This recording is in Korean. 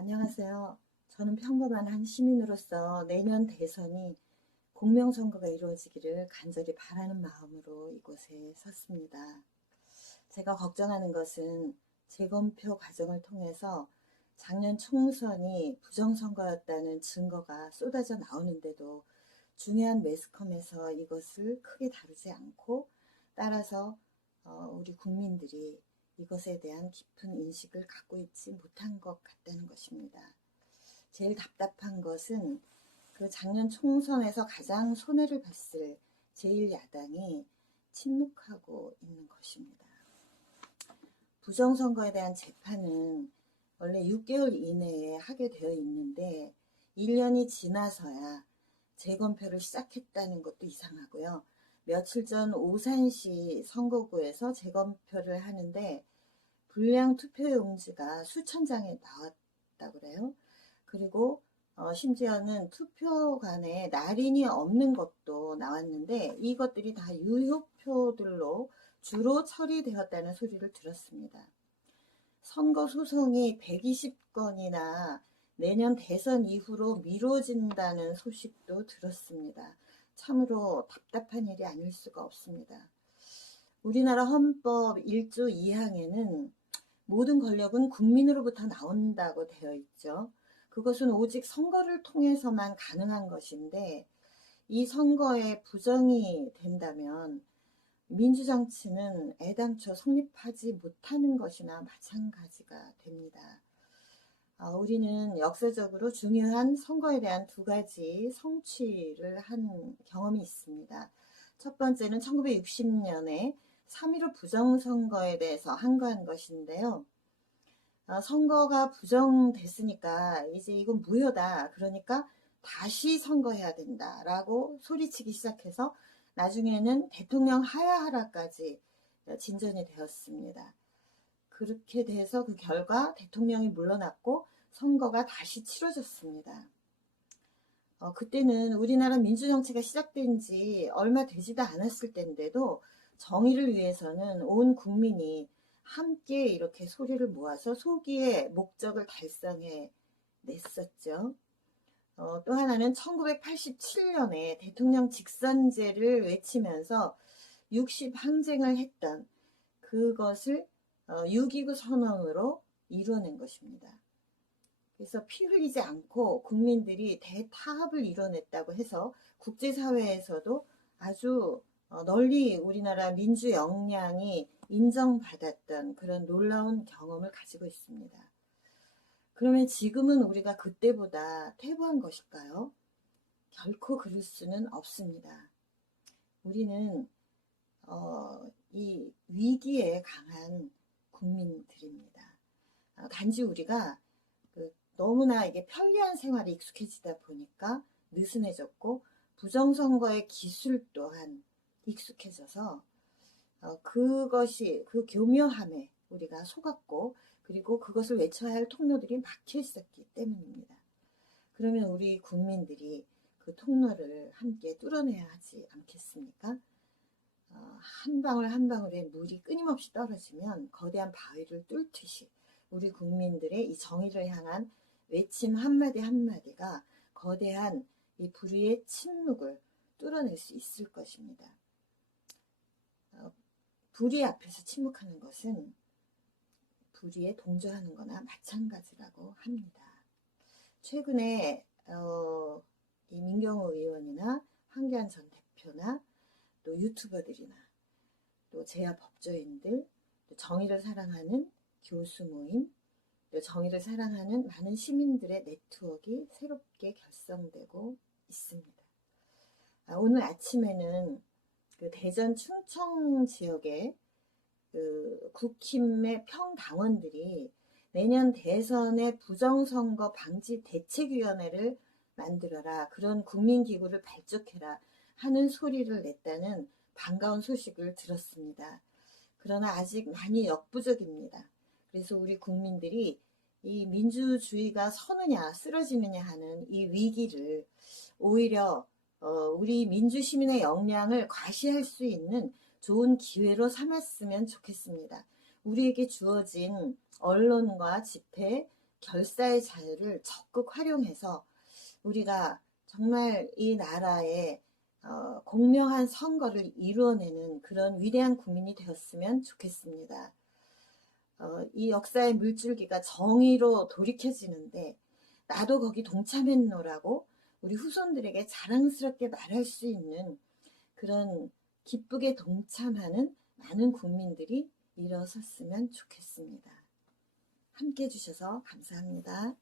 안녕하세요. 저는 평범한 한 시민으로서 내년 대선이 공명선거가 이루어지기를 간절히 바라는 마음으로 이곳에 섰습니다. 제가 걱정하는 것은 재검표 과정을 통해서 작년 총선이 부정선거였다는 증거가 쏟아져 나오는데도 중요한 매스컴에서 이것을 크게 다루지 않고, 따라서 우리 국민들이 이것에 대한 깊은 인식을 갖고 있지 못한 것 같다는 것입니다. 제일 답답한 것은 그 작년 총선에서 가장 손해를 봤을 제1야당이 침묵하고 있는 것입니다. 부정선거에 대한 재판은 원래 6개월 이내에 하게 되어 있는데 1년이 지나서야 재검표를 시작했다는 것도 이상하고요. 며칠 전 오산시 선거구에서 재검표를 하는데 불량 투표용지가 수천 장에 나왔다고 그래요. 그리고 심지어는 투표관에 날인이 없는 것도 나왔는데 이것들이 다 유효표들로 주로 처리되었다는 소리를 들었습니다. 선거 소송이 120건이나 내년 대선 이후로 미뤄진다는 소식도 들었습니다. 참으로 답답한 일이 아닐 수가 없습니다. 우리나라 헌법 1조 2항에는 모든 권력은 국민으로부터 나온다고 되어 있죠. 그것은 오직 선거를 통해서만 가능한 것인데 이 선거에 부정이 된다면 민주정치는 애당초 성립하지 못하는 것이나 마찬가지가 됩니다. 우리는 역사적으로 중요한 선거에 대한 두 가지 성취를 한 경험이 있습니다. 첫 번째는 1960년에 3.15 부정선거에 대해서 항거한 것인데요. 선거가 부정됐으니까 이제 이건 무효다. 그러니까 다시 선거해야 된다라고 소리치기 시작해서 나중에는 대통령 하야하라까지 진전이 되었습니다. 그렇게 돼서 그 결과 대통령이 물러났고 선거가 다시 치러졌습니다. 그때는 우리나라 민주정치가 시작된 지 얼마 되지도 않았을 때인데도 정의를 위해서는 온 국민이 함께 이렇게 소리를 모아서 소기의 목적을 달성해 냈었죠. 또 하나는 1987년에 대통령 직선제를 외치면서 60항쟁을 했던 그것을 6.29 선언으로 이뤄낸 것입니다. 그래서 피 흘리지 않고 국민들이 대타합을 이뤄냈다고 해서 국제사회에서도 아주 널리 우리나라 민주 역량이 인정받았던 그런 놀라운 경험을 가지고 있습니다. 그러면 지금은 우리가 그때보다 퇴보한 것일까요? 결코 그럴 수는 없습니다. 우리는 이 위기에 강한 국민들입니다. 단지 우리가 너무나 이게 편리한 생활에 익숙해지다 보니까 느슨해졌고 부정선거의 기술 또한 익숙해져서 그것이 그 교묘함에 우리가 속았고 그리고 그것을 외쳐야 할 통로들이 막혀 있었기 때문입니다. 그러면 우리 국민들이 그 통로를 함께 뚫어내야 하지 않겠습니까? 한 방울 한 방울의 물이 끊임없이 떨어지면 거대한 바위를 뚫듯이 우리 국민들의 이 정의를 향한 외침 한마디 한마디가 거대한 이 불의의 침묵을 뚫어낼 수 있을 것입니다. 불의 앞에서 침묵하는 것은 불의에 동조하는 거나 마찬가지라고 합니다. 최근에 이 민경호 의원이나 황교안 전 대표나 또 유튜버들이나 또 재야 법조인들, 또 정의를 사랑하는 교수 모임, 또 정의를 사랑하는 많은 시민들의 네트워크가 새롭게 결성되고 있습니다. 오늘 아침에는 그 대전 충청 지역의 그 국힘의 평당원들이 내년 대선의 부정선거 방지 대책위원회를 만들어라, 그런 국민기구를 발족해라 하는 소리를 냈다는 반가운 소식을 들었습니다. 그러나 아직 많이 역부족입니다. 그래서 우리 국민들이 이 민주주의가 서느냐 쓰러지느냐 하는 이 위기를 오히려 우리 민주시민의 역량을 과시할 수 있는 좋은 기회로 삼았으면 좋겠습니다. 우리에게 주어진 언론과 집회, 결사의 자유를 적극 활용해서 우리가 정말 이 나라에 공명한 선거를 이루어내는 그런 위대한 국민이 되었으면 좋겠습니다. 이 역사의 물줄기가 정의로 돌이켜지는데 나도 거기 동참했노라고 우리 후손들에게 자랑스럽게 말할 수 있는 그런 기쁘게 동참하는 많은 국민들이 일어섰으면 좋겠습니다. 함께 해주셔서 감사합니다.